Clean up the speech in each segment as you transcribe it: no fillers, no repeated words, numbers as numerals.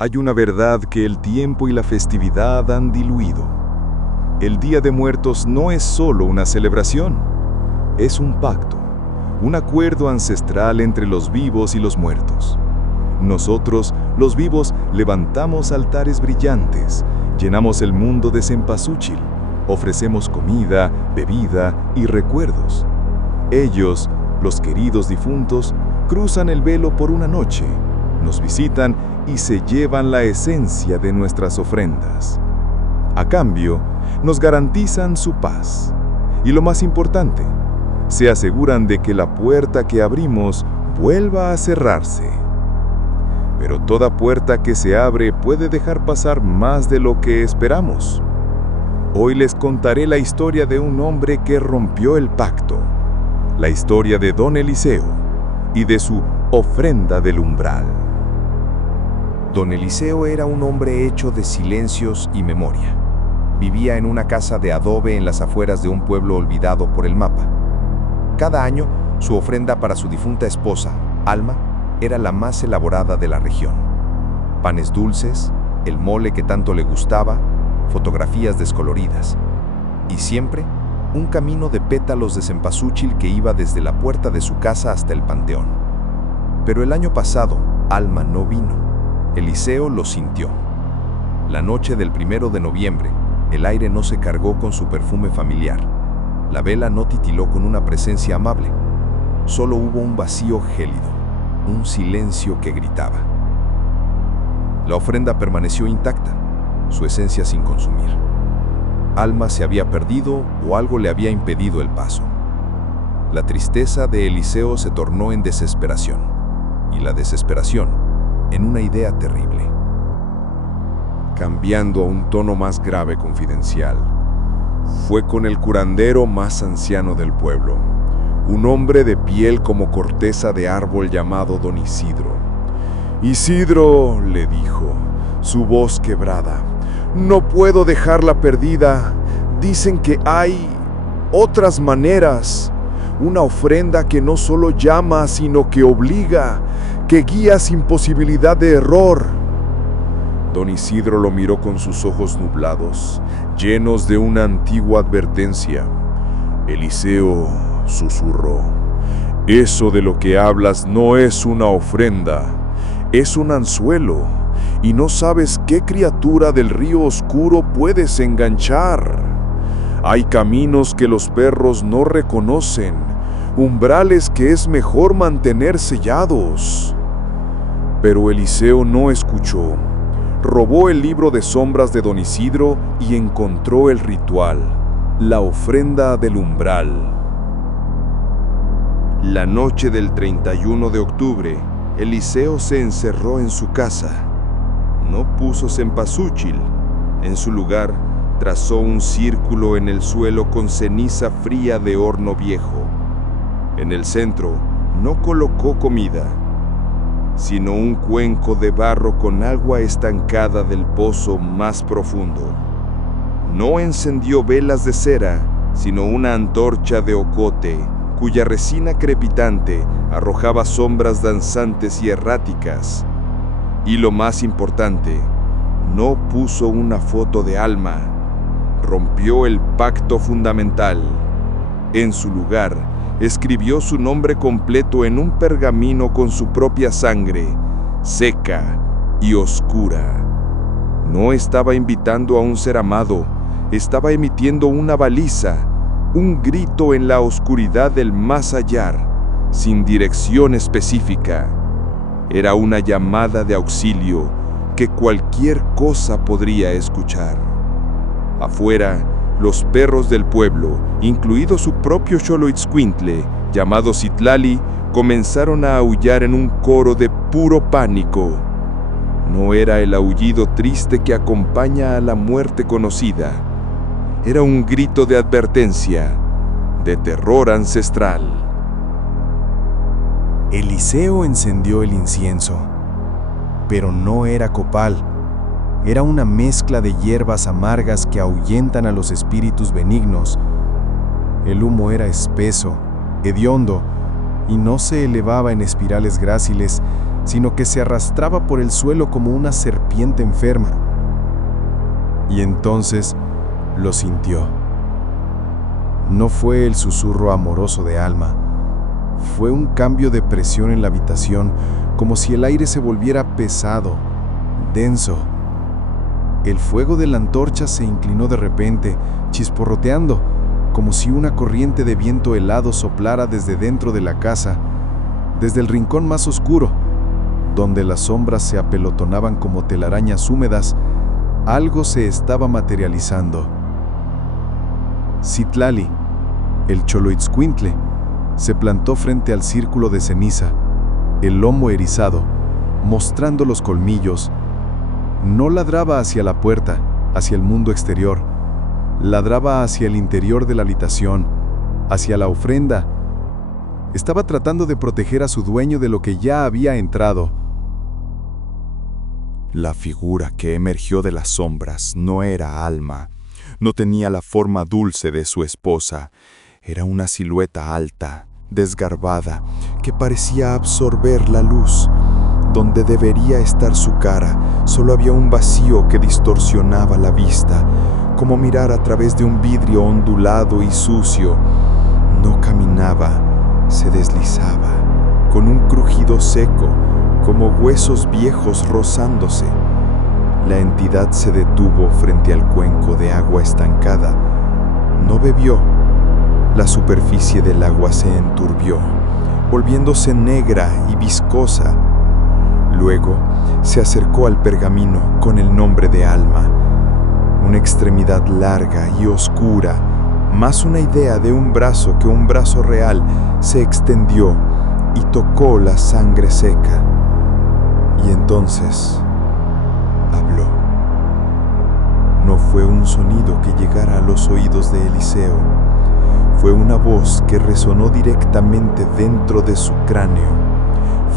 Hay una verdad que el tiempo y la festividad han diluido. El Día de Muertos no es solo una celebración, es un pacto, un acuerdo ancestral entre los vivos y los muertos. Nosotros, los vivos, levantamos altares brillantes, llenamos el mundo de cempasúchil, ofrecemos comida, bebida y recuerdos. Ellos, los queridos difuntos, cruzan el velo por una noche, nos visitan y se llevan la esencia de nuestras ofrendas. A cambio, nos garantizan su paz. Y lo más importante, se aseguran de que la puerta que abrimos vuelva a cerrarse. Pero toda puerta que se abre puede dejar pasar más de lo que esperamos. Hoy les contaré la historia de un hombre que rompió el pacto, la historia de Don Eliseo y de su ofrenda del umbral. Don Eliseo era un hombre hecho de silencios y memoria. Vivía en una casa de adobe en las afueras de un pueblo olvidado por el mapa. Cada año, su ofrenda para su difunta esposa, Alma, era la más elaborada de la región. Panes dulces, el mole que tanto le gustaba, fotografías descoloridas. Y siempre, un camino de pétalos de cempasúchil que iba desde la puerta de su casa hasta el panteón. Pero el año pasado, Alma no vino. Eliseo lo sintió. La noche del 1 de noviembre, el aire no se cargó con su perfume familiar. La vela no titiló con una presencia amable. Solo hubo un vacío gélido, un silencio que gritaba. La ofrenda permaneció intacta, su esencia sin consumir. Alma se había perdido o algo le había impedido el paso. La tristeza de Eliseo se tornó en desesperación, y la desesperación en una idea terrible. Cambiando a un tono más grave confidencial, fue con el curandero más anciano del pueblo, un hombre de piel como corteza de árbol llamado Don Isidro. «Isidro», le dijo, su voz quebrada, «no puedo dejarla perdida. Dicen que hay otras maneras, una ofrenda que no solo llama, sino que obliga, que guía sin posibilidad de error». Don Isidro lo miró con sus ojos nublados, llenos de una antigua advertencia. Eliseo susurró, «Eso de lo que hablas no es una ofrenda, es un anzuelo, y no sabes qué criatura del río oscuro puedes enganchar. Hay caminos que los perros no reconocen, umbrales que es mejor mantener sellados». Pero Eliseo no escuchó. Robó el libro de sombras de Don Isidro y encontró el ritual, la ofrenda del umbral. La noche del 31 de octubre, Eliseo se encerró en su casa. No puso cempasúchil. En su lugar, trazó un círculo en el suelo con ceniza fría de horno viejo. En el centro, no colocó comida, sino un cuenco de barro con agua estancada del pozo más profundo. No encendió velas de cera, sino una antorcha de ocote, cuya resina crepitante arrojaba sombras danzantes y erráticas. Y lo más importante, no puso una foto de Alma. Rompió el pacto fundamental. En su lugar, escribió su nombre completo en un pergamino con su propia sangre, seca y oscura. No estaba invitando a un ser amado, estaba emitiendo una baliza, un grito en la oscuridad del más allá, sin dirección específica. Era una llamada de auxilio que cualquier cosa podría escuchar. Afuera, los perros del pueblo, incluido su propio Xoloitzcuintle, llamado Citlali, comenzaron a aullar en un coro de puro pánico. No era el aullido triste que acompaña a la muerte conocida. Era un grito de advertencia, de terror ancestral. Eliseo encendió el incienso, pero no era copal. Era una mezcla de hierbas amargas que ahuyentan a los espíritus benignos. El humo era espeso, hediondo, y no se elevaba en espirales gráciles, sino que se arrastraba por el suelo como una serpiente enferma. Y entonces lo sintió. No fue el susurro amoroso de Alma, fue un cambio de presión en la habitación, como si el aire se volviera pesado, denso. El fuego de la antorcha se inclinó de repente, chisporroteando, como si una corriente de viento helado soplara desde dentro de la casa, desde el rincón más oscuro, donde las sombras se apelotonaban como telarañas húmedas. Algo se estaba materializando. Citlali, el Xoloitzcuintle, se plantó frente al círculo de ceniza, el lomo erizado, mostrando los colmillos. No ladraba hacia la puerta, hacia el mundo exterior. Ladraba hacia el interior de la habitación, hacia la ofrenda. Estaba tratando de proteger a su dueño de lo que ya había entrado. La figura que emergió de las sombras no era Alma, no tenía la forma dulce de su esposa. Era una silueta alta, desgarbada, que parecía absorber la luz. Donde debería estar su cara, solo había un vacío que distorsionaba la vista, como mirar a través de un vidrio ondulado y sucio. No caminaba, se deslizaba, con un crujido seco, como huesos viejos rozándose. La entidad se detuvo frente al cuenco de agua estancada. No bebió. La superficie del agua se enturbió, volviéndose negra y viscosa. Luego se acercó al pergamino con el nombre de Alma. Una extremidad larga y oscura, más una idea de un brazo que un brazo real, se extendió y tocó la sangre seca. Y entonces habló. No fue un sonido que llegara a los oídos de Eliseo. Fue una voz que resonó directamente dentro de su cráneo,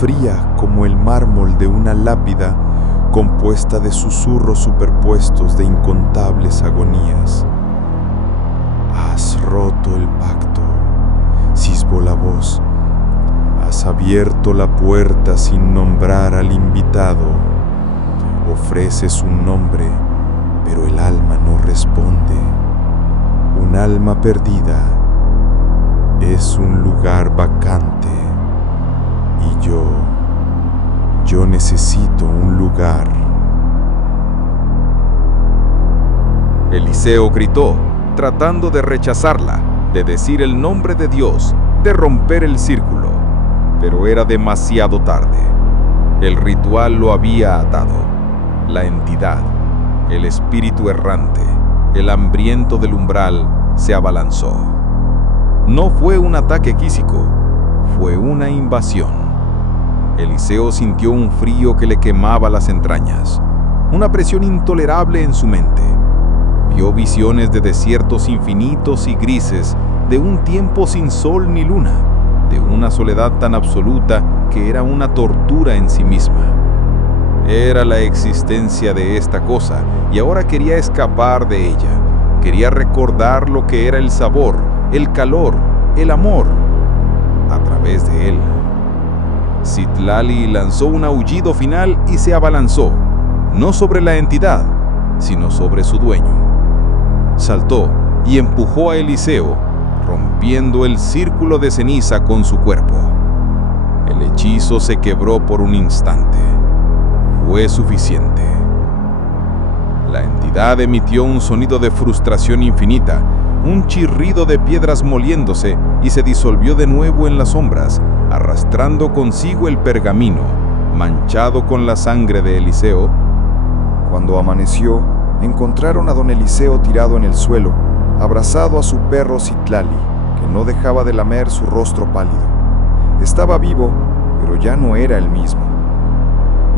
fría como el mármol de una lápida, compuesta de susurros superpuestos de incontables agonías. Has roto el pacto, sisbó la voz. Has abierto la puerta sin nombrar al invitado. Ofreces un nombre, pero el alma no responde. Un alma perdida es un lugar vacante. Y yo necesito un lugar. Eliseo gritó, tratando de rechazarla, de decir el nombre de Dios, de romper el círculo. Pero era demasiado tarde. El ritual lo había atado. La entidad, el espíritu errante, el hambriento del umbral, se abalanzó. No fue un ataque físico, fue una invasión. Eliseo sintió un frío que le quemaba las entrañas, una presión intolerable en su mente. Vio visiones de desiertos infinitos y grises, de un tiempo sin sol ni luna, de una soledad tan absoluta que era una tortura en sí misma. Era la existencia de esta cosa y ahora quería escapar de ella. Quería recordar lo que era el sabor, el calor, el amor, a través de él. Citlali lanzó un aullido final y se abalanzó, no sobre la entidad, sino sobre su dueño. Saltó y empujó a Eliseo, rompiendo el círculo de ceniza con su cuerpo. El hechizo se quebró por un instante. Fue suficiente. La entidad emitió un sonido de frustración infinita, un chirrido de piedras moliéndose y se disolvió de nuevo en las sombras, arrastrando consigo el pergamino, manchado con la sangre de Eliseo. Cuando amaneció, encontraron a don Eliseo tirado en el suelo, abrazado a su perro Citlali, que no dejaba de lamer su rostro pálido. Estaba vivo, pero ya no era el mismo.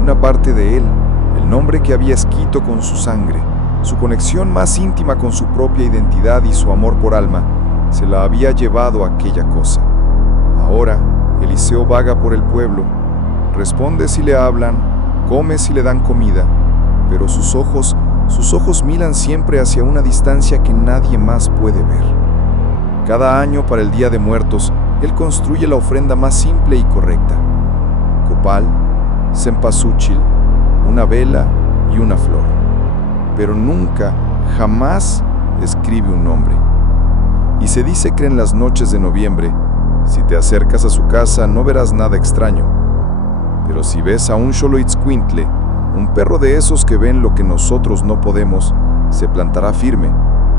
Una parte de él, el nombre que había escrito con su sangre, su conexión más íntima con su propia identidad y su amor por Alma, se la había llevado a aquella cosa. Ahora, Eliseo vaga por el pueblo, responde si le hablan, come si le dan comida, pero sus ojos miran siempre hacia una distancia que nadie más puede ver. Cada año para el Día de Muertos, él construye la ofrenda más simple y correcta: copal, cempasúchil, una vela y una flor. Pero nunca, jamás escribe un nombre. Y se dice que en las noches de noviembre, si te acercas a su casa no verás nada extraño. Pero si ves a un Xoloitzcuintle, un perro de esos que ven lo que nosotros no podemos, se plantará firme,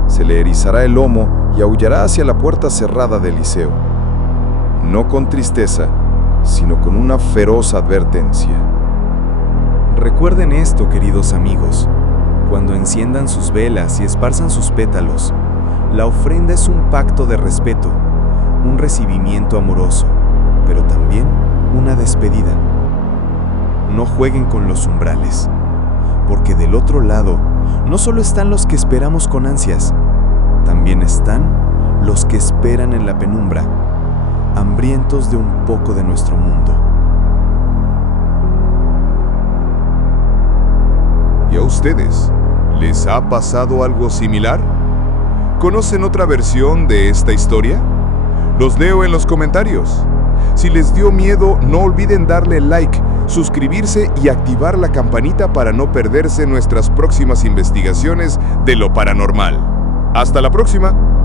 se le erizará el lomo y aullará hacia la puerta cerrada del liceo. No con tristeza, sino con una feroz advertencia. Recuerden esto, queridos amigos. Cuando enciendan sus velas y esparzan sus pétalos, la ofrenda es un pacto de respeto, un recibimiento amoroso, pero también una despedida. No jueguen con los umbrales, porque del otro lado no solo están los que esperamos con ansias, también están los que esperan en la penumbra, hambrientos de un poco de nuestro mundo. ¿Y a ustedes? ¿Les ha pasado algo similar? ¿Conocen otra versión de esta historia? Los leo en los comentarios. Si les dio miedo, no olviden darle like, suscribirse y activar la campanita para no perderse nuestras próximas investigaciones de lo paranormal. ¡Hasta la próxima!